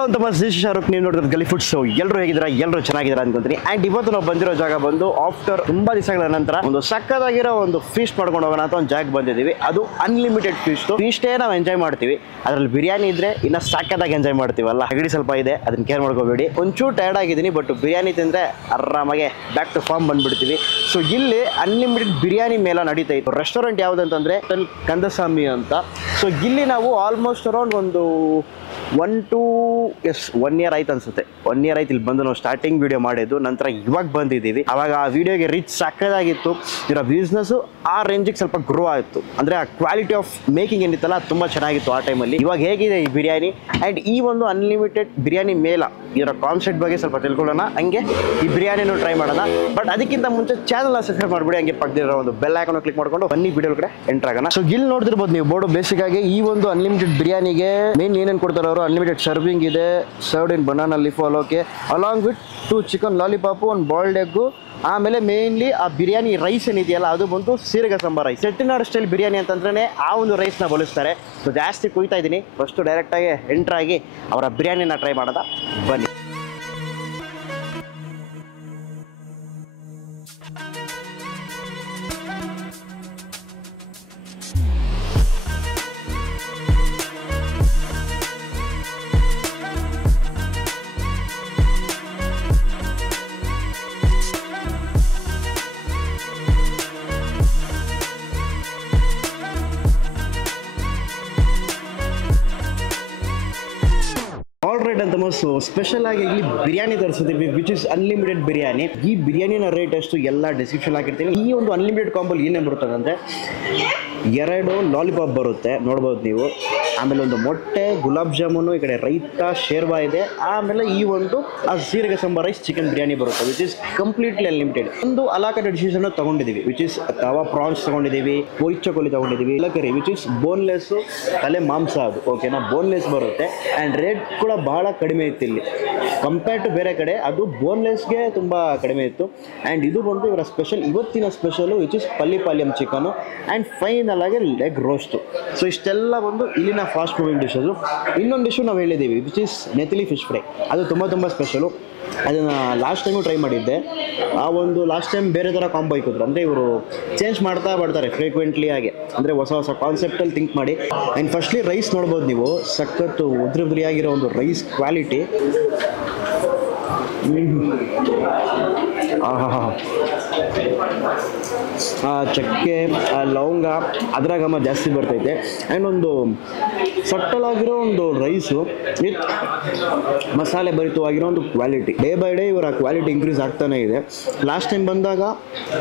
Hello ಅಂತ ಶಾರುಖ್, ನೀವು ನೋಡಿದ್ರೆ ಗಲಿ ಫುಡ್ಸ್. ಎಲ್ಲರೂ ಹೇಗಿದ್ದೀರಾ? ಎಲ್ಲರೂ ಚೆನ್ನಾಗಿದ್ದೀರಾ ಅನ್ಕೊಂತೀನಿ. ಆ್ಯಂಡ್ ಇವತ್ತು ನಾವು ಬಂದಿರೋ ಜಾಗ ಬಂದು ಆಫ್ಟರ್ ತುಂಬಾ ದಿವಸಗಳ ನಂತರ ಒಂದು ಸಕ್ಕತ್ತಾಗಿರೋ ಒಂದು ಫೀಸ್ಟ್ ಮಾಡ್ಕೊಂಡು ಹೋಗೋಣ ಅಂತ ಒಂದು ಜಾಗ ಬಂದಿದ್ದೀವಿ. ಅದು ಅನ್ಲಿಮಿಟೆಡ್ ಫೀಸ್ಟೇ ನಾವು ಎಂಜಾಯ್ ಮಾಡ್ತೀವಿ. ಅದರಲ್ಲಿ ಬಿರಿಯಾನಿ ಇದ್ರೆ ಇನ್ನು ಸಕ್ಕತ್ತಾಗಿ ಎಂಜಾಯ್ ಮಾಡ್ತೀವಲ್ಲ. ಅಗಡಿ ಸ್ವಲ್ಪ ಇದೆ, ಅದನ್ನ ಕೇರ್ ಮಾಡ್ಕೋಬೇಡಿ. ಒಂಚೂರು ಟಯರ್ಡ್ ಆಗಿದ್ದೀನಿ, ಬಟ್ ಬಿರಿಯಾನಿ ತಿಂದರೆ ಆರಾಮಾಗೆ ಬ್ಯಾಕ್ ಟು ಫಾರ್ಮ್ ಬಂದ್ಬಿಡ್ತೀವಿ. ಸೊ ಇಲ್ಲಿ ಅನ್ಲಿಮಿಟೆಡ್ ಬಿರಿಯಾನಿ ಮೇಲೆ ನಡೀತಾ ಇತ್ತು. ರೆಸ್ಟೋರೆಂಟ್ ಯಾವುದಂತಂದ್ರೆ ಕಂದಸ್ವಾಮಿ ಅಂತ. ಸೊ ಇಲ್ಲಿ ನಾವು ಆಲ್ಮೋಸ್ಟ್ ಅರೌಂಡ್ ಒಂದು 1 ಇಯರ್ ಆಯ್ತು ಅನ್ಸುತ್ತೆ. 1 ಇಯರ್ ಆಯ್ತು ಇಲ್ಲಿ ಬಂದು ನಾವು ಸ್ಟಾರ್ಟಿಂಗ್ ವಿಡಿಯೋ ಮಾಡಿದ್ದು. ನಂತರ ಇವಾಗ ಬಂದಿದ್ದೀವಿ. ಅವಾಗ ಆ ವಿಡಿಯೋಗೆ ರೀಚ್ ಸಕ್ಕದಾಗಿತ್ತು. ಇದರ ಬಿಸ್ನೆಸ್ ಆ ರೇಂಜಿಗೆ ಸ್ವಲ್ಪ ಗ್ರೋ ಆಯಿತು. ಅಂದರೆ ಆ ಕ್ವಾಲಿಟಿ ಆಫ್ ಮೇಕಿಂಗ್ ಏನಿತ್ತಲ್ಲ ಅದು ತುಂಬ ಚೆನ್ನಾಗಿತ್ತು ಆ ಟೈಮಲ್ಲಿ. ಇವಾಗ ಹೇಗಿದೆ ಈ ಬಿರಿಯಾನಿ ಆ್ಯಂಡ್ ಈ ಒಂದು ಅನ್ಲಿಮಿಟೆಡ್ ಬಿರಿಯಾನಿ ಮೇಲ ಇದರ ಕಾನ್ಸೆಪ್ಟ್ ಬಗ್ಗೆ ಸ್ವಲ್ಪ ತಿಳ್ಕೊಳ್ಳೋಣ. ಹಂಗೆ ಈ ಬಿರಿಯಾನಿನೂ ಟ್ರೈ ಮಾಡೋಣ. ಬಟ್ ಅದಕ್ಕಿಂತ ಮುಂಚೆ ಚಾನಲ್ ಸಬ್ಸ್ಕ್ರೈಬ್ ಮಾಡಿಬಿಡಿ. ಹಂಗೆ ಪಕ್ಕದಿರೋ ಒಂದು ಬೆಲ್ ಐಕಾನ್ ಕ್ಲಿಕ್ ಮಾಡ್ಕೊಂಡು ಬನ್ನಿ ವಿಡಿಯೋ ಕಡೆ ಎಂಟರ್ ಆಗೋಣ. ಸೊ ಇಲ್ಲಿ ನೋಡ್ತಿರ್ಬೋದು ನೀವು ಬೋರ್ಡು. ಬೇಸಿಕ್ ಆಗಿ ಈ ಒಂದು ಅನ್ಲಿಮಿಟೆಡ್ ಬಿರಿಯಾನಿಗೆ ಮೇನ್ ಏನೇನು ಕೊಡ್ತಾರೆ ಅವರು, ಅನ್ಲಿಮಿಟೆಡ್ ಸರ್ವಿಂಗ್ ಇದೆ, ಸರ್ವ್ಡ್ ಇನ್ ಬನಾನಾ ಲೀಫ್ ಅಲೋಕೆ along with 2 chicken lollipop, 1 boiled egg. ಆಮೇಲೆ ಮೇನ್ಲಿ ಆ ಬಿರಿಯಾನಿ ರೈಸ್ ಏನಿದೆಯಲ್ಲ ಅದು ಬಂದು ಸೀರಗ ಸಾಂಬಾರ್ ರೈಸ್. ಸೆಟ್ಟಿನಾಡು ಸ್ಟೈಲ್ ಬಿರಿಯಾನಿ ಅಂತಂದ್ರೆ ಆ ಒಂದು ರೈಸ್ನ ಬಳಸ್ತಾರೆ. ಸೊ ಜಾಸ್ತಿ ಕುಯ್ತಾ ಇದ್ದೀನಿ. ಫಸ್ಟು ಡೈರೆಕ್ಟಾಗಿ ಎಂಟ್ರ್ ಆಗಿ ಅವರ ಬಿರಿಯಾನಿನ ಟ್ರೈ ಮಾಡೋದ ಬನ್ನಿ. ಆಲ್ರೈಟ್ ಅಂತ ಸ್ಪೆಷಲ್ ಆಗಿ ಇಲ್ಲಿ ಬಿರಿಯಾನಿ ತರಿಸಿದ್ದೀವಿ, ವಿಚ್ ಇಸ್ ಅನ್ಲಿಮಿಟೆಡ್ ಬಿರಿಯಾನಿ. ಈ ಬಿರಿಯಾನಿನ ರೇಟ್ ಎಷ್ಟು ಎಲ್ಲ ಡಿಸ್ಕ್ರಿಪ್ಷನ್ ಹಾಕಿರ್ತೀನಿ. ಈ ಒಂದು ಅನ್ಲಿಮಿಟೆಡ್ ಕಾಂಬೋಲಿ ಏನೇನು ಬರುತ್ತದೆ ಅಂದರೆ 2 ಲಾಲಿಪಾಪ್ ಬರುತ್ತೆ, ನೋಡ್ಬೋದು ನೀವು. ಆಮೇಲೆ ಒಂದು ಮೊಟ್ಟೆ, ಗುಲಾಬ್ ಜಾಮೂನು, ಈ ಕಡೆ ರೈತಾ, ಶೇರ್ವಾ ಇದೆ. ಆಮೇಲೆ ಈ ಒಂದು ಆ ಸೀರಗ ಸಾಂಬಾರ್ ರೈಸ್ ಚಿಕನ್ ಬಿರಿಯಾನಿ ಬರುತ್ತೆ, ವಿಚ್ ಇಸ್ ಕಂಪ್ಲೀಟ್ಲಿ ಅನ್ಲಿಮಿಟೆಡ್. ಒಂದು ಅಲಾಕಟೆಡ್ ಡಿಶಸ್ ಅನ್ನು ತಗೊಂಡಿದ್ದೀವಿ, ವಿಚ್ ಇಸ್ ತವಾ ಪ್ರಾನ್ಸ್ ತಗೊಂಡಿದ್ದೀವಿ, ಪೋರಿ ಚಕೋಲಿ ತಗೊಂಡಿದ್ದೀವಿ, ಇಲಕರಿ ವಿಚ್ ಇಸ್ ಬೋನ್ಲೆಸ್, ತಲೆ ಮಾಂಸ ಅದು ಓಕೆನಾ, ಬೋನ್ಲೆಸ್ ಬರುತ್ತೆ. ಆ್ಯಂಡ್ ರೇಟ್ ಕೂಡ ಬಹಳ ಕಡಿಮೆ ಇತ್ತು ಇಲ್ಲಿ ಕಂಪೇರ್ ಟು ಬೇರೆ ಕಡೆ. ಅದು ಬೋನ್ಲೆಸ್ಗೆ ತುಂಬ ಕಡಿಮೆ ಇತ್ತು. ಆ್ಯಂಡ್ ಇದು ಬಂದು ಇವರ ಸ್ಪೆಷಲ್, ಇವತ್ತಿನ special which is Pallipalayam chicken and final ಆಗಿ ಲೆಗ್ ರೋಸ್ಟು. ಸೊ ಇಷ್ಟೆಲ್ಲ ಬಂದು ಇಲ್ಲಿನ ಫಾಸ್ಟ್ ಮೂವಿಂಗ್ ಡಿಶಸ್ಸು. ಇನ್ನೊಂದು ಡಿಶ್ಶು ನಾವು ಹೇಳಿದ್ದೀವಿ, which is nethili fish fry. ಅದು ತುಂಬ ಸ್ಪೆಷಲು. ಅದನ್ನು ಲಾಸ್ಟ್ ಟೈಮು ಟ್ರೈ ಮಾಡಿದ್ದೆ. ಆ ಒಂದು ಲಾಸ್ಟ್ ಟೈಮ್ ಬೇರೆ ಥರ ಕಾಂಬೋ ಇಕ್ಕಿದ್ರು. ಅಂದರೆ ಇವರು ಚೇಂಜ್ ಮಾಡ್ತಾ ಬರ್ತಾರೆ ಫ್ರೀಕ್ವೆಂಟ್ಲಿ ಆಗಿ, ಅಂದರೆ ಹೊಸ ಕಾನ್ಸೆಪ್ಟಲ್ಲಿ ಥಿಂಕ್ ಮಾಡಿ. ಆ್ಯಂಡ್ ಫಸ್ಟ್ಲಿ ರೈಸ್ ನೋಡ್ಬೋದು ನೀವು, ಸಖತ್ತು ಉದ್ರಿಯಾಗಿರೋ ಒಂದು ರೈಸ್ ಕ್ವಾಲಿಟಿ. ಚಕ್ಕೆ, ಲವಂಗ, ಅದ್ರಾಗಮ್ಮ ಜಾಸ್ತಿ ಬರ್ತೈತೆ. ಆ್ಯಂಡ್ ಒಂದು ಸಟ್ಟಲ್ ಆಗಿರೋ ಒಂದು ರೈಸು ವಿತ್ ಮಸಾಲೆ ಭರಿತವಾಗಿರೋ ಒಂದು ಕ್ವಾಲಿಟಿ. ಡೇ ಬೈ ಡೇ ಇವರ ಕ್ವಾಲಿಟಿ ಇಂಕ್ರೀಸ್ ಆಗ್ತಾನೆ ಇದೆ. ಲಾಸ್ಟ್ ಟೈಮ್ ಬಂದಾಗ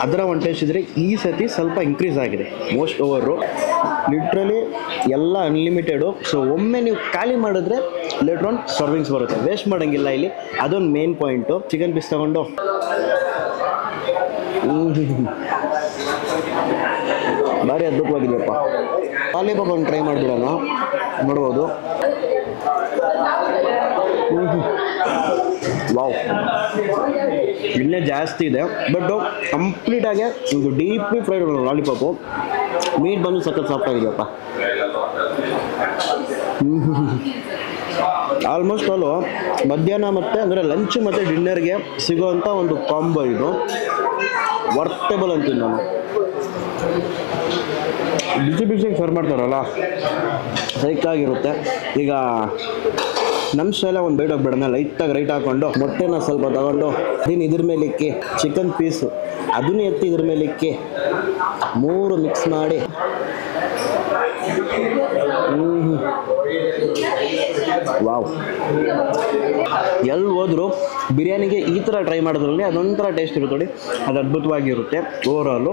ಅದರ ಒಂದು ಟೇಸ್ಟ್ ಇದ್ದರೆ ಈ ಸತಿ ಸ್ವಲ್ಪ ಇಂಕ್ರೀಸ್ ಆಗಿದೆ. ಮೋಸ್ಟ್ ಓವರು ಲಿಟ್ರಲಿ ಎಲ್ಲ ಅನ್ಲಿಮಿಟೆಡು. ಸೊ ಒಮ್ಮೆ ನೀವು ಖಾಲಿ ಮಾಡಿದ್ರೆ ಲೇಟರ್ ಆನ್ ಸರ್ವಿಂಗ್ಸ್ ಬರುತ್ತೆ, ವೇಸ್ಟ್ ಮಾಡೋಂಗಿಲ್ಲ ಇಲ್ಲಿ. ಅದೊಂದು ಮೇನ್ ಪಾಯಿಂಟು. ಚಿಕನ್ ಪೀಸ್ ತಗೊಂಡು ಭಾರಿ ಅದ್ಭುತವಾಗಿದೆಯಪ್ಪ. ಲಾಲಿಪಾಪ್ ಒಂದು ಟ್ರೈ ಮಾಡಿಬಿಡೋಣ, ನೋಡ್ಬೋದು. ವಾವ್, ಇನ್ನೇ ಜಾಸ್ತಿ ಇದೆ, ಬಟ್ ಕಂಪ್ಲೀಟಾಗಿ ಒಂದು ಡೀಪ್ಲಿ ಫ್ರೈಡ್ ಲಾಲಿಪಾಪು. ಮೀಟ್ ಬಂದು ಸಖತ್ ಸಾಫ್ಟ್ ಆಗಿದೆಯಪ್ಪ. ಆಲ್ಮೋಸ್ಟ್ ಅಲ್ಲೂ ಮಧ್ಯಾಹ್ನ ಮತ್ತು ಅಂದರೆ ಲಂಚ್ ಮತ್ತು ಡಿನ್ನರ್ಗೆ ಸಿಗೋವಂಥ ಒಂದು ಕಾಂಬೋ ಇದು. ವರ್ತೇಬಲ್ ಅಂತೀನಿ ನಾನು. ಬಿಸಿಗೆ ಸರ್ವ್ ಮಾಡ್ತಾರಲ್ಲ, ಸೈಕಾಗಿರುತ್ತೆ. ಈಗ ನಮ್ಮ ಸ್ಟೈಲ ಒಂದು ಬೈಟ್ ಹೋಗ್ಬೇಡ, ಲೈಟಾಗಿ ರೈಟ್ ಹಾಕ್ಕೊಂಡು ಮೊಟ್ಟೆನ ಸ್ವಲ್ಪ ತಗೊಂಡು ಅದನ್ನು ಇದ್ರ ಮೇಲೆ ಇಕ್ಕಿ, ಚಿಕನ್ ಪೀಸು ಅದನ್ನು ಎತ್ತಿ ಇದ್ರ ಮೇಲೆ ಇಕ್ಕಿ 3 ಮಿಕ್ಸ್ ಮಾಡಿ ವಾವ್. ಎಲ್ಲಿ ಹೋದ್ರು ಬಿರಿಯಾನಿಗೆ ಈ ಥರ ಟ್ರೈ ಮಾಡೋದ್ರಲ್ಲಿ ಅದೊಂಥರ ಟೇಸ್ಟ್ ಇರುತ್ತೆ ನೋಡಿ, ಅದು ಅದ್ಭುತವಾಗಿರುತ್ತೆ. ಓವರಾಲು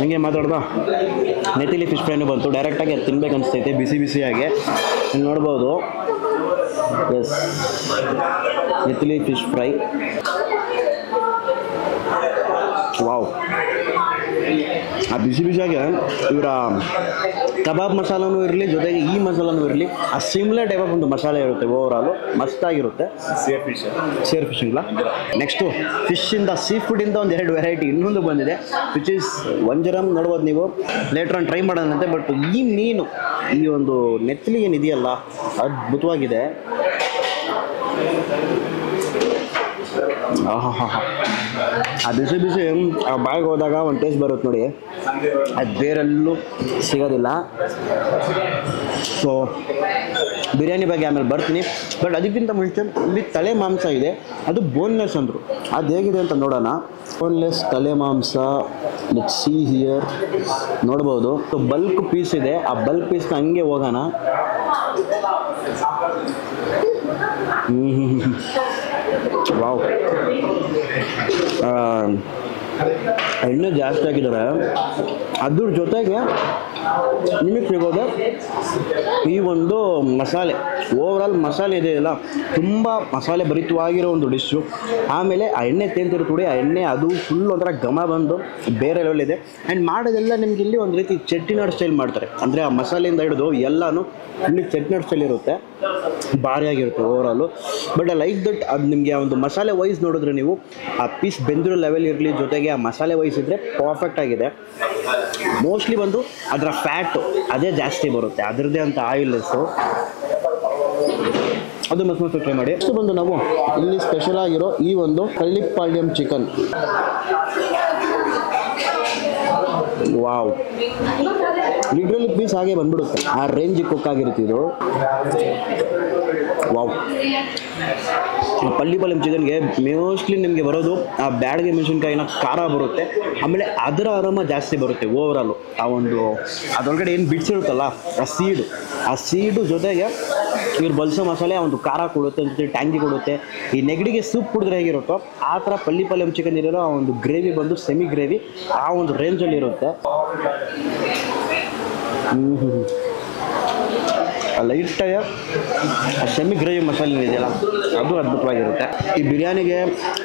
ಹಂಗೆ ಮಾತಾಡ್ದ ನೆತಿಲಿ ಫಿಶ್ ಫ್ರೈನು ಬಂತು. ಡೈರೆಕ್ಟಾಗಿ ಅದು ತಿನ್ಬೇಕು ಅನಿಸ್ತೈತೆ ಬಿಸಿಯಾಗಿ. ನೋಡ್ಬೋದು, ಎಸ್, ನೆತಿಲಿ ಫಿಶ್ ಫ್ರೈ ವಾವ್, ಆ ಬಿಸಿ ಬಿಸಿಯಾಗೆ ಇವರ ಕಬಾಬ್ ಮಸಾಲನೂ ಇರಲಿ, ಜೊತೆಗೆ ಈ ಮಸಾಲನೂ ಇರಲಿ, ಆ ಸಿಮ್ಲರ್ ಟೈಪ್ ಆಫ್ ಒಂದು ಮಸಾಲೆ ಇರುತ್ತೆ. ಓವರಾಲು ಮಸ್ತಾಗಿರುತ್ತೆ. ಸೇರ್ ಫಿಶ್ ಇಲ್ಲ. ನೆಕ್ಸ್ಟು ಫಿಶ್ಶಿಂದ ಸೀ ಫುಡ್ಡಿಂದ ಒಂದು 2 ವೆರೈಟಿ ಇನ್ನೊಂದು ಬಂದಿದೆ, ವಿಚ್ ಈಸ್ ವಂಜರಮ್. ನೋಡ್ಬೋದು ನೀವು, ಲೇಟರ್ ಆನ್ ಟ್ರೈ ಮಾಡೋಣಂತೆ. ಬಟ್ ಈ ಮೀನು, ಈ ಒಂದು ನೆತ್ತಲಿ ಏನಿದೆಯಲ್ಲ, ಅದ್ಭುತವಾಗಿದೆ. ಆ ಬಿಸಿ ಬಿಸಿ ಆ ಬಾಯಿಗೆ ಹೋದಾಗ ಒಂದು ಟೇಸ್ಟ್ ಬರುತ್ತೆ ನೋಡಿ, ಅದು ಬೇರೆಲ್ಲೂ ಸಿಗೋದಿಲ್ಲ. ಸೊ ಬಿರಿಯಾನಿ ಬಗ್ಗೆ ಆಮೇಲೆ ಬರ್ತೀನಿ. ಬಟ್ ಅದಕ್ಕಿಂತ ಮುಂಚೆ ಇಲ್ಲಿ ತಲೆ ಮಾಂಸ ಇದೆ, ಅದು ಬೋನ್ಲೆಸ್ ಅಂದರು. ಅದು ಹೇಗಿದೆ ಅಂತ ನೋಡೋಣ. ಬೋನ್ಲೆಸ್ ತಲೆ ಮಾಂಸ, ಲೆಟ್ಸ್ ಸಿ ಹಿಯರ್. ನೋಡ್ಬೋದು ಬಲ್ಕ್ ಪೀಸ್ ಇದೆ, ಆ ಬಲ್ಕ್ ಪೀಸ್ನ ಹಂಗೆ ಹೋಗೋಣ. ವಾವ್, ಎಣ್ಣೆ ಜಾಸ್ತಿ ಆಗಿದ್ದಾರೆ. ಅದ್ರ ಜೊತೆಗೆ ನಿಮಗೆ ಸಿಗೋದು ಈ ಒಂದು ಮಸಾಲೆ. ಓವರಾಲ್ ಮಸಾಲೆ ಇದೆಯಲ್ಲ, ತುಂಬ ಮಸಾಲೆ ಭರಿತವಾಗಿರೋ ಒಂದು ಡಿಶ್ಶು. ಆಮೇಲೆ ಆ ಎಣ್ಣೆ ತೇಂತಿರುತ್ತೆ, ಆ ಎಣ್ಣೆ ಅದು ಫುಲ್ ಒಂಥರ ಘಮ ಬಂದು ಬೇರೆ ಲೆವೆಲ್ ಇದೆ. ಆ್ಯಂಡ್ ಮಾಡೋದೆಲ್ಲ ನಿಮ್ಗೆ ಇಲ್ಲಿ ಒಂದು ರೀತಿ ಚೆಟ್ಟಿನಾಡು ಸ್ಟೈಲ್ ಮಾಡ್ತಾರೆ. ಅಂದರೆ ಆ ಮಸಾಲೆಯಿಂದ ಹಿಡಿದು ಎಲ್ಲನೂ ಇಲ್ಲಿ ಚೆಟ್ಟಿನಾಡು ಸ್ಟೈಲ್ ಇರುತ್ತೆ, ಭಾರಿಯಾಗಿರುತ್ತೆ overall. But I like that. ಅದು ನಿಮಗೆ ಒಂದು ಮಸಾಲೆ ವೈಸ್ ನೋಡಿದ್ರೆ ನೀವು ಆ ಪೀಸ್ ಬೆಂದಿರೋ ಲೆವೆಲ್ ಇರಲಿ, ಜೊತೆಗೆ ಆ ಮಸಾಲೆ ವೈಸ್ ಇದ್ದರೆ ಪರ್ಫೆಕ್ಟ್ ಆಗಿದೆ. ಮೋಸ್ಟ್ಲಿ ಬಂದು ಅದರ ಫ್ಯಾಟು ಅದೇ ಜಾಸ್ತಿ ಬರುತ್ತೆ, ಅದರದ್ದೇ ಅಂತ ಆಯಿಲ್ಲೆಸ್ಸು. ಅದು ಮಸ್ತ್ ಟ್ರೈ ಮಾಡಿ. ನೆಕ್ಸ್ಟ್ ಬಂದು ನಾವು ಇಲ್ಲಿ ಸ್ಪೆಷಲ್ ಆಗಿರೋ ಈ ಒಂದು ಪಳ್ಳಿಪಾಳ್ಯಂ ಚಿಕನ್. ವಾವ್, ಲಿಟ್ರಲಿ ಪೀಸ್ ಹಾಗೆ ಬಂದ್ಬಿಡುತ್ತೆ, ಆ ರೇಂಜಿಗೆ ಕುಕ್ ಆಗಿರುತ್ತೆ ಇದು. ವಾವ್, ಪಳ್ಳಿಪಾಳ್ಯಂ ಚಿಕನ್ಗೆ ಮೋಸ್ಟ್ಲಿ ನಿಮಗೆ ಬರೋದು ಆ ಬ್ಯಾಡಗೆ ಮೆಣಸಿನ್ಕಾಯಿನ ಖಾರ ಬರುತ್ತೆ, ಆಮೇಲೆ ಅದರ ಆರಾಮ ಜಾಸ್ತಿ ಬರುತ್ತೆ ಓವರಾಲು. ಆ ಒಂದು ಅದರೊಳಗಡೆ ಏನು ಬಿಡ್ಸಿರುತ್ತಲ್ಲ ಆ ಸೀಡು ಜೊತೆಗೆ ಇವ್ರು ಬಳಸೋ ಮಸಾಲೆ ಆ ಒಂದು ಖಾರ ಕೊಡುತ್ತೆ, ಜೊತೆ ಟ್ಯಾಂಗಿ ಕೊಡುತ್ತೆ. ಈ ನೆಗಡಿಗೆ ಸೂಪ್ ಕುಡಿದ್ರೆ ಹೇಗಿರುತ್ತೋ ಆ ಥರ ಪಳ್ಳಿಪಾಳ್ಯಂ ಚಿಕನ್ ಇರೋ ಆ ಒಂದು ಗ್ರೇವಿ ಬಂದು ಸೆಮಿ ಗ್ರೇವಿ ಆ ಒಂದು ರೇಂಜಲ್ಲಿ ಇರುತ್ತೆ. ಲೈಟಾಗಿ ಸೆಮಿ ಗ್ರೇವಿ ಮಸಾಲೆ ಇದೆಯಲ್ಲ, ಅದು ಅದ್ಭುತವಾಗಿರುತ್ತೆ. ಈ ಬಿರಿಯಾನಿಗೆ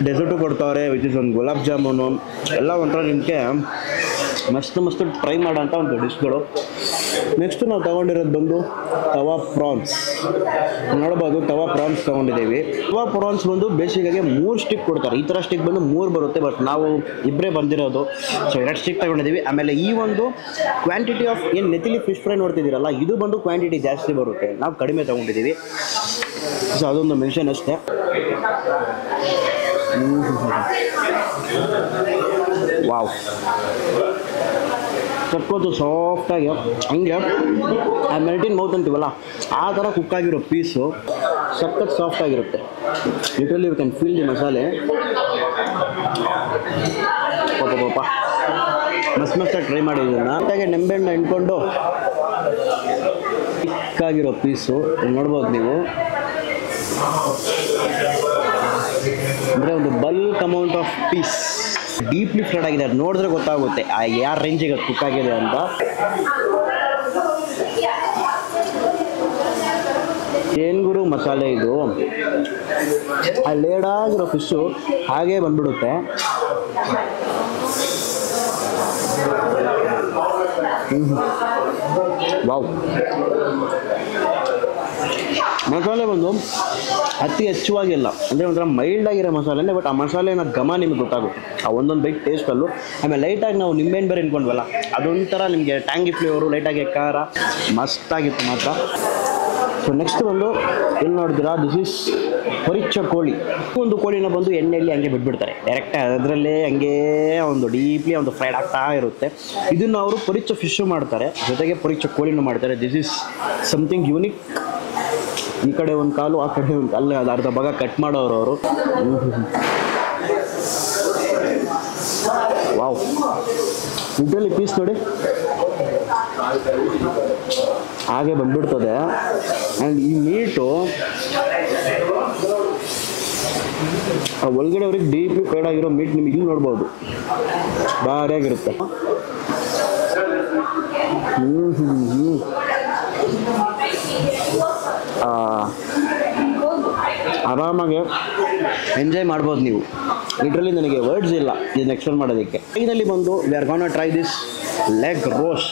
ಡೆಸರ್ಟು ಕೊಡ್ತಾವ್ರೆ, ವಿಚ್ ಇಸ್ ಒಂದು ಗುಲಾಬ್ ಜಾಮೂನು ಎಲ್ಲ ಒಂಥರ ನಿಮಗೆ ಮಸ್ತ್ ಟ್ರೈ ಮಾಡೋಂಥ ಒಂದು ಡಿಶ್ಗಳು. ನೆಕ್ಸ್ಟು ನಾವು ತೊಗೊಂಡಿರೋದು ಬಂದು ತವಾ ಪ್ರಾನ್ಸ್. ನೋಡ್ಬೋದು, ತವಾ ಪ್ರಾನ್ಸ್ ತೊಗೊಂಡಿದ್ದೀವಿ. ತವಾ ಪ್ರಾನ್ಸ್ ಬಂದು ಬೇಸಿಗೆಗೆ 3 ಸ್ಟಿಕ್ ಕೊಡ್ತಾರೆ. ಈ ಥರ ಸ್ಟಿಕ್ ಬಂದು 3 ಬರುತ್ತೆ, ಬಟ್ ನಾವು ಇಬ್ಬರೇ ಬಂದಿರೋದು, ಸೊ 2 ಸ್ಟಿಕ್ ತೊಗೊಂಡಿದ್ದೀವಿ. ಆಮೇಲೆ ಈ ಒಂದು ಕ್ವಾಂಟಿಟಿ ಆಫ್ ಏನು ನೆತ್ತಿಲಿ ಫಿಶ್ ಫ್ರೈ ನೋಡ್ತಿದ್ದೀರಲ್ಲ, ಇದು ಬಂದು ಕ್ವಾಂಟಿಟಿ ಜಾಸ್ತಿ ಬರುತ್ತೆ, ನಾವು ಕಡಿಮೆ ತೊಗೊಂಡಿದ್ದೀವಿ. ಸೊ ಅದೊಂದು ಮೆನ್ಷನ್ ಅಷ್ಟೇ. ವಾವ್, ಸಕ್ಕೋದು ಸಾಫ್ಟಾಗಿ ಹಂಗೆ ಆ ಮೆಲ್ಟಿನ್ ಮೌತ್ ಅಂತೀವಲ್ಲ ಆ ಥರ ಕುಕ್ಕಾಗಿರೋ ಪೀಸು ಸಖತ್ ಸಾಫ್ಟಾಗಿರುತ್ತೆ. Literally you can feel the masala. ಪಾಪ ಮಸ್ತಾಗಿ ಟ್ರೈ ಮಾಡಿ ಇದನ್ನು. ಹಾಗೆ ನಿಂಬೆಹಣ್ಣು ಹಿಂಡ್ಕೊಂಡು ಚಿಕ್ಕಾಗಿರೋ ಪೀಸು ನೋಡ್ಬೋದು ನೀವು. ಅಂದರೆ ಒಂದು bulk amount of piece deeply fried ಆಗಿದೆ, ಅದು ನೋಡಿದ್ರೆ ಗೊತ್ತಾಗುತ್ತೆ ಯಾವ ರೇಂಜಿಗೆ ಅದು ಕುಕ್ ಆಗಿದೆ ಅಂತ. ಏನು ಗುರು ಮಸಾಲೆ ಇದು, ಆ ಲೇಡಾಗಿರೋ ಫಿಶ್ಶು ಹಾಗೇ ಬಂದ್ಬಿಡುತ್ತೆ. ವಾವ್, ಮಸಾಲೆ ಬಂದು ಅತಿ ಹೆಚ್ಚುವಾಗಿಲ್ಲ, ಅಂದರೆ ಒಂಥರ ಮೈಲ್ಡ್ ಆಗಿರೋ ಮಸಾಲೆನೇ, ಬಟ್ ಆ ಮಸಾಲೆನ ಘಮ ನಿಮಗೆ ಗೊತ್ತಾಗುತ್ತೆ ಆ ಒಂದೊಂದು ಬೈಟ್ ಟೇಸ್ಟಲ್ಲೂ. ಆಮೇಲೆ ಲೈಟಾಗಿ ನಾವು ನಿಂಬೆಹಣ್ಣು ಬೇರೆ ಇನ್ಕೊಂಡ್ವಲ್ಲ, ಅದೊಂಥರ ನಿಮಗೆ ಟ್ಯಾಂಗಿ ಫ್ಲೇವರು, ಲೈಟಾಗಿ ಖಾರ ಮಸ್ತಾಗಿತ್ತು ಮಾತ್ರ. ಸೊ ನೆಕ್ಸ್ಟ್ ಬಂದು ಎಲ್ಲಿ ನೋಡಿದಿರಾ, ದಿಸ್ ಈಸ್ ಹೊರಿಚ್ಚ ಕೋಳಿ. ಒಂದು ಕೋಳಿನ ಬಂದು ಎಣ್ಣೆಯಲ್ಲಿ ಹಂಗೆ ಬಿಟ್ಬಿಡ್ತಾರೆ ಡೈರೆಕ್ಟ್, ಅದರಲ್ಲೇ ಹಂಗೆ ಒಂದು ಡೀಪ್ಲಿ ಒಂದು ಫ್ರೈಡ್ ಆಗ್ತಾ ಇರುತ್ತೆ. ಇದನ್ನು ಅವರು ಪರಿಚ ಫಿಶ್ಶು ಮಾಡ್ತಾರೆ, ಜೊತೆಗೆ ಪರಿಚ ಕೋಳಿನೂ ಮಾಡ್ತಾರೆ. This is something unique. ಈ ಕಡೆ ಒಂದು ಕಾಲು, ಆ ಕಡೆ ಒಂದು ಕಾಲು, ಅದು ಅರ್ಧ ಭಾಗ ಕಟ್ ಮಾಡೋರು ಅವರು. ವಾವ್, ಇದರಲ್ಲಿ ಪೀಸ್ ನೋಡಿ ಹಾಗೆ ಬಂದ್ಬಿಡ್ತದೆ. ಆ್ಯಂಡ್ ಈ ಮೀಟು ಒಳಗಡೆ ಅವ್ರಿಗೆ ಡೀಪ್ಲಿ ಫ್ರೈಡ್ ಆಗಿರೋ ಮೀಟ್ ನಿಮ್ಗೆ ಇಲ್ಲಿ ನೋಡ್ಬೋದು, ಭಾರಿಯಾಗಿರುತ್ತೆ. ಆ ಆರಾಮಾಗಿ ಎಂಜಾಯ್ ಮಾಡ್ಬೋದು ನೀವು. ಲಿಟ್ರಲಿ ನನಗೆ ವರ್ಡ್ಸ್ ಇಲ್ಲ ಇದನ್ನ ಎಕ್ಸ್ಪ್ಲೇನ್ ಮಾಡೋದಕ್ಕೆ. ಇದರಲ್ಲಿ ಬಂದು we are gonna try this leg roast.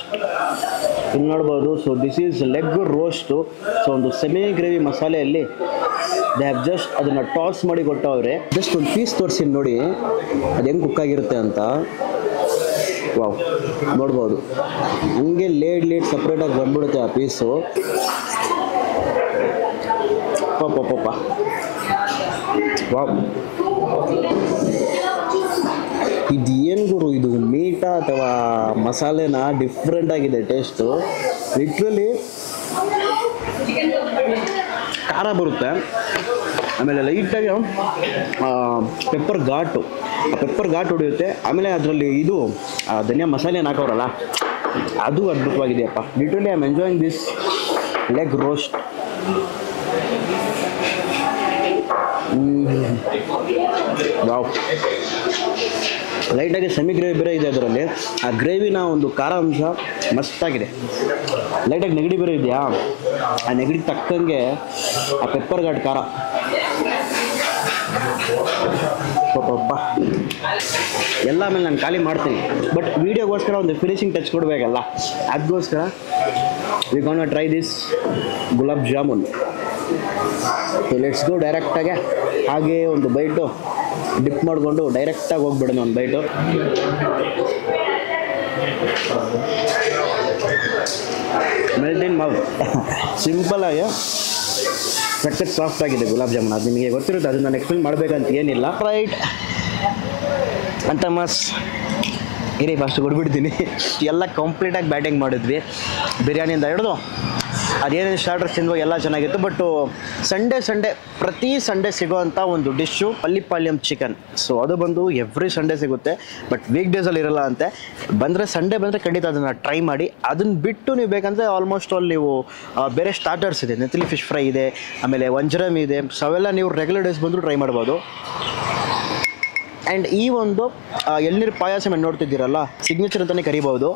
ಇಲ್ಲಿ ನೋಡ್ಬೋದು. So this is leg roast. So ಒಂದು ಸೆಮಿ ಗ್ರೇವಿ ಮಸಾಲೆಯಲ್ಲಿ ದೇ ಹ್ಯಾವ್ ಜಸ್ಟ್ ಅದನ್ನು ಟಾಸ್ ಮಾಡಿ ಕೊಟ್ಟವ್ರೆ. ಜಸ್ಟ್ ಒಂದು ಪೀಸ್ ತೋರಿಸಿ ನೋಡಿ ಅದು ಹೆಂಗೆ ಕುಕ್ ಆಗಿರುತ್ತೆ ಅಂತ. ವಾವ್, ನೋಡ್ಬೋದು ಹಂಗೆ ಲೇಟ್ ಸಪ್ರೇಟಾಗಿ ಬಂದ್ಬಿಡುತ್ತೆ ಆ ಪೀಸು. ಪಾಪ ವಾವ್, ಇದೇನು ಗುರು ಇದು, ಮೀಟಾ ಅಥವಾ ಮಸಾಲೆನ ಡಿಫ್ರೆಂಟ್ ಆಗಿದೆ ಟೇಸ್ಟು. ಲಿಟ್ರಲಿ ಖಾರ ಬರುತ್ತೆ, ಆಮೇಲೆ ಲೈಟಾಗಿ ಪೆಪ್ಪರ್ ಘಾಟು ಹೊಡೆಯುತ್ತೆ. ಆಮೇಲೆ ಅದರಲ್ಲಿ ಇದು ಧನಿಯಾ ಮಸಾಲೆನ ಹಾಕೋರಲ್ಲ, ಅದು ಅದ್ಭುತವಾಗಿದೆಯಪ್ಪ. Literally I am enjoying this leg roast. Wow, ಲೈಟಾಗಿ ಸೆಮಿ ಗ್ರೇವಿ ಬೇರೆ ಇದೆ ಅದರಲ್ಲಿ. ಆ ಗ್ರೇವಿನ ಒಂದು ಖಾರ ಅಂಶ ಮಸ್ತಾಗಿದೆ. ಲೈಟಾಗಿ ನೆಗಡಿ ಬೇರೆ ಇದೆಯಾ, ಆ ನೆಗಡಿ ತಕ್ಕಂಗೆ ಆ ಪೆಪ್ಪರ್ ಘಾಟ್ ಖಾರ. ಎಲ್ಲ ಆಮೇಲೆ ನಾನು ಖಾಲಿ ಮಾಡ್ತೀನಿ, ಬಟ್ ವೀಡಿಯೋಗೋಸ್ಕರ ಒಂದು ಫಿನಿಶಿಂಗ್ ಟಚ್ ಕೊಡಬೇಕಲ್ಲ, ಅದಕ್ಕೋಸ್ಕರ we gonna try this gulab jamun. So let's go ಡೈರೆಕ್ಟಾಗೆ ಹಾಗೆ ಒಂದು ಬೈಟು ಡಿಪ್ ಮಾಡಿಕೊಂಡು ಡೈರೆಕ್ಟಾಗಿ ಹೋಗ್ಬಿಡೋಣ ಒಂದು ಬೈಟು. ಮೆಲ್ಟ್ ಇನ್ ಮೌತ್. ಸಿಂಪಲಾಗಿ ಸಖತ್ ಸಾಫ್ಟ್ ಆಗಿದೆ ಗುಲಾಬ್ ಜಾಮೂನ್. ಅದು ನಿಮಗೆ ಗೊತ್ತಿರುತ್ತೆ, ಅದು ನಾನು ಎಕ್ಸ್ಪ್ಲೇನ್ ಮಾಡಬೇಕಂತ ಏನಿಲ್ಲ. ರೈಟ್ ಅಂತ ಮಸ್ತ್ ಇರಿ, ಫಸ್ಟ್ ಕೊಡ್ಬಿಡ್ತೀನಿ. ಎಲ್ಲ ಕಂಪ್ಲೀಟಾಗಿ ಬ್ಯಾಟಿಂಗ್ ಮಾಡಿದ್ವಿ, ಬಿರಿಯಾನಿಯಿಂದ ಹಿಡಿದು ಅದೇನೇನು ಸ್ಟಾರ್ಟರ್ಸ್ ತಿಂದು ಎಲ್ಲ ಚೆನ್ನಾಗಿತ್ತು. ಬಟ್ಟು ಸಂಡೇ ಪ್ರತಿ ಸಂಡೇ ಸಿಗೋವಂಥ ಒಂದು ಡಿಶ್ಶು ಪಲ್ಲಿಪಾಳ್ಯಂ ಚಿಕನ್. ಸೊ ಅದು ಬಂದು ಎವ್ರಿ ಸಂಡೇ ಸಿಗುತ್ತೆ, ಬಟ್ ವೀಕ್ ಡೇಸಲ್ಲಿ ಇರಲ್ಲ ಅಂತೆ. ಸಂಡೇ ಬಂದರೆ ಖಂಡಿತ ಅದನ್ನು ಟ್ರೈ ಮಾಡಿ. ಅದನ್ನು ಬಿಟ್ಟು ನೀವು ಬೇಕಂದರೆ ಆಲ್ಮೋಸ್ಟ್ ಅಲ್ಲಿ ನೀವು ಬೇರೆ ಸ್ಟಾರ್ಟರ್ಸ್ ಇದೆ, ನೆತ್ತಿಲಿ ಫಿಶ್ ಫ್ರೈ ಇದೆ, ಆಮೇಲೆ ವಂಜರಮ್ ಇದೆ. ಸೊ ಅವೆಲ್ಲ ನೀವು ರೆಗ್ಯುಲರ್ ಡೇಸ್ ಬಂದರೂ ಟ್ರೈ ಮಾಡ್ಬೋದು. ಆ್ಯಂಡ್ ಈ ಒಂದು ಎಳ್ನೀರು ಪಾಯಸ ಮೇಲೆ ನೋಡ್ತಿದ್ದೀರಲ್ಲ, ಸಿಗ್ನೇಚರ್ ಅಂತಲೇ ಕರಿಬೋದು.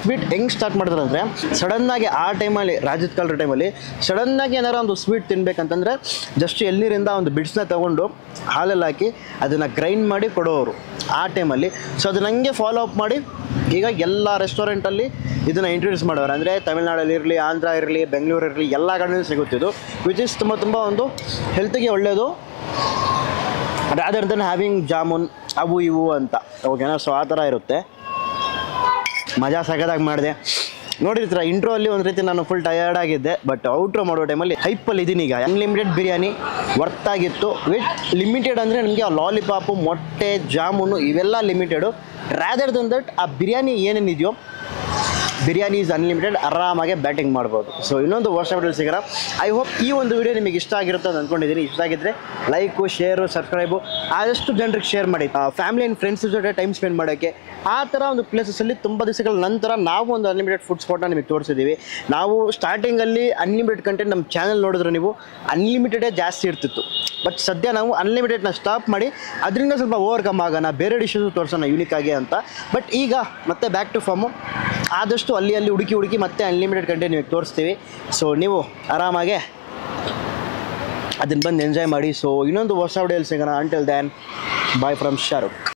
ಸ್ವೀಟ್ ಹೆಂಗೆ ಸ್ಟಾರ್ಟ್ ಮಾಡಿದ್ರೆ ಅಂದರೆ, ಸಡನ್ನಾಗಿ ಆ ಟೈಮಲ್ಲಿ ರಾಜದ ಕಾಲದ ಟೈಮಲ್ಲಿ ಸಡನ್ನಾಗಿ ಏನಾರು ಒಂದು ಸ್ವೀಟ್ ತಿನ್ಬೇಕಂತಂದರೆ ಜಸ್ಟ್ ಎಳ್ನೀರಿಂದ ಒಂದು ಬಿಡ್ಸ್ನ ತೊಗೊಂಡು ಹಾಲಲ್ಲಿ ಹಾಕಿ ಅದನ್ನು ಗ್ರೈಂಡ್ ಮಾಡಿ ಕೊಡೋರು ಆ ಟೈಮಲ್ಲಿ. ಸೊ ಅದನ್ನ ಹಂಗೆ ಫಾಲೋ ಅಪ್ ಮಾಡಿ ಈಗ ಎಲ್ಲ ರೆಸ್ಟೋರೆಂಟಲ್ಲಿ ಇದನ್ನು ಇಂಟ್ರೊಡ್ಯೂಸ್ ಮಾಡೋರು. ಅಂದರೆ ತಮಿಳ್ನಾಡಲ್ಲಿ ಇರಲಿ, ಆಂಧ್ರ ಇರಲಿ, ಬೆಂಗಳೂರು ಇರಲಿ, ಎಲ್ಲ ಕಡೆ ಸಿಗುತ್ತಿದ್ದು, ವಿಚ್ ಇಸ್ ತುಂಬ ಒಂದು ಹೆಲ್ತಿಗೆ ಒಳ್ಳೆಯದು. ರಾದರ್ ದೆನ್ ಹ್ಯಾವಿಂಗ್ ಜಾಮೂನ್ ಅವು ಇವು ಅಂತ, ಓಕೆನಾ. ಸೊ ಆ ಥರ ಇರುತ್ತೆ. ಮಜಾ ಸಖತ್ತಾಗಿ ಮಾಡಿದೆ. ನೋಡಿರ್ತೀರ ಇಂಟ್ರೋ ಅಲ್ಲಿ ಒಂದು ರೀತಿ ನಾನು ಫುಲ್ ಟಯರ್ಡ್ ಆಗಿದ್ದೆ, ಬಟ್ ಔಟ್ರೋ ಮಾಡೋ ಟೈಮಲ್ಲಿ ಹೈಪಲ್ಲಿ ಇದ್ದೀನಿ. ಈಗ ಅನ್ಲಿಮಿಟೆಡ್ ಬಿರಿಯಾನಿ ವರ್ತ್ ಆಗಿತ್ತು. ವಿತ್ ಲಿಮಿಟೆಡ್ ಅಂದರೆ ನಿಮಗೆ ಆ ಲಾಲಿಪಾಪು, ಮೊಟ್ಟೆ, ಜಾಮೂನು ಇವೆಲ್ಲ ಲಿಮಿಟೆಡು. ರಾದರ್ ದನ್ ದಟ್ ಆ ಬಿರಿಯಾನಿ ಏನೇನಿದೆಯೋ, ಬಿರಿಯಾನಿ ಈಸ್ ಅನ್ಲಿಮಿಟೆಡ್, ಆರಾಮಾಗೆ ಬ್ಯಾಟಿಂಗ್ ಮಾಡ್ಬೋದು. ಸೊ ಇನ್ನೊಂದು ಹೊಸ ವಿಡಿಯೋ ಸಿಗೋಣ. ಐ ಹೋಪ್ ಈ ಒಂದು ವಿಡಿಯೋ ನಿಮಗೆ ಇಷ್ಟ ಆಗಿರುತ್ತೆ ಅಂತ ಅಂದ್ಕೊಂಡಿದ್ದೀನಿ. ಇಷ್ಟ ಆಗಿದ್ದರೆ ಲೈಕು, ಶೇರು, ಸಬ್ಸ್ಕ್ರೈಬು ಆದಷ್ಟು ಜನರಿಗೆ ಶೇರ್ ಮಾಡಿ. ಫ್ಯಾಮಿಲಿ ಆ್ಯಂಡ್ ಫ್ರೆಂಡ್ಸ್ ಜೊತೆ ಟೈಮ್ ಸ್ಪೆಂಡ್ ಮಾಡೋಕ್ಕೆ ಆ ಥರ ಒಂದು ಪ್ಲೇಸಸಲ್ಲಿ ತುಂಬ ದಿವಸಗಳ ನಂತರ ನಾವು ಒಂದು ಅನ್ಲಿಮಿಟೆಡ್ ಫುಡ್ ಸ್ಪಾಟ್ನ ನಿಮಗೆ ತೋರಿಸಿದ್ದೀವಿ. ನಾವು ಸ್ಟಾರ್ಟಿಂಗಲ್ಲಿ ಅನ್ಲಿಮಿಟೆಡ್ ಕಂಟೆಂಟ್ ನಮ್ಮ ಚಾನಲ್ ನೋಡಿದ್ರೆ ನೀವು ಅನ್ಲಿಮಿಟೆಡೇ ಜಾಸ್ತಿ ಇರ್ತಿತ್ತು. ಬಟ್ ಸದ್ಯ ನಾವು ಅನ್ಲಿಮಿಟೆಡ್ನ ಸ್ಟಾಪ್ ಮಾಡಿ ಅದರಿಂದ ಸ್ವಲ್ಪ ಓವರ್ಕಮ್ ಆಗೋಣ, ಬೇರೆ ಡಿಶಸ್ ತೋರಿಸೋಣ ಯೂನಿಕ್ಕಾಗಿ ಅಂತ. ಬಟ್ ಈಗ ಮತ್ತೆ ಬ್ಯಾಕ್ ಟು ಫಾರ್ಮು. ಆದಷ್ಟು ಅಲ್ಲಿ ಹುಡುಕಿ ಮತ್ತೆ ಅನ್ಲಿಮಿಟೆಡ್ ಕಂಟೆಂಟ್ ನಿಮಗೆ ತೋರಿಸ್ತೀವಿ. ಸೊ ನೀವು ಆರಾಮಾಗೆ ಅದನ್ನು ಬಂದು ಎಂಜಾಯ್ ಮಾಡಿ. ಸೊ ಇನ್ನೊಂದು ಹೊಸ ವಿಡಿಯೋಲಿ ಸಿಗೋಣ. Until then bye from Shahrukh.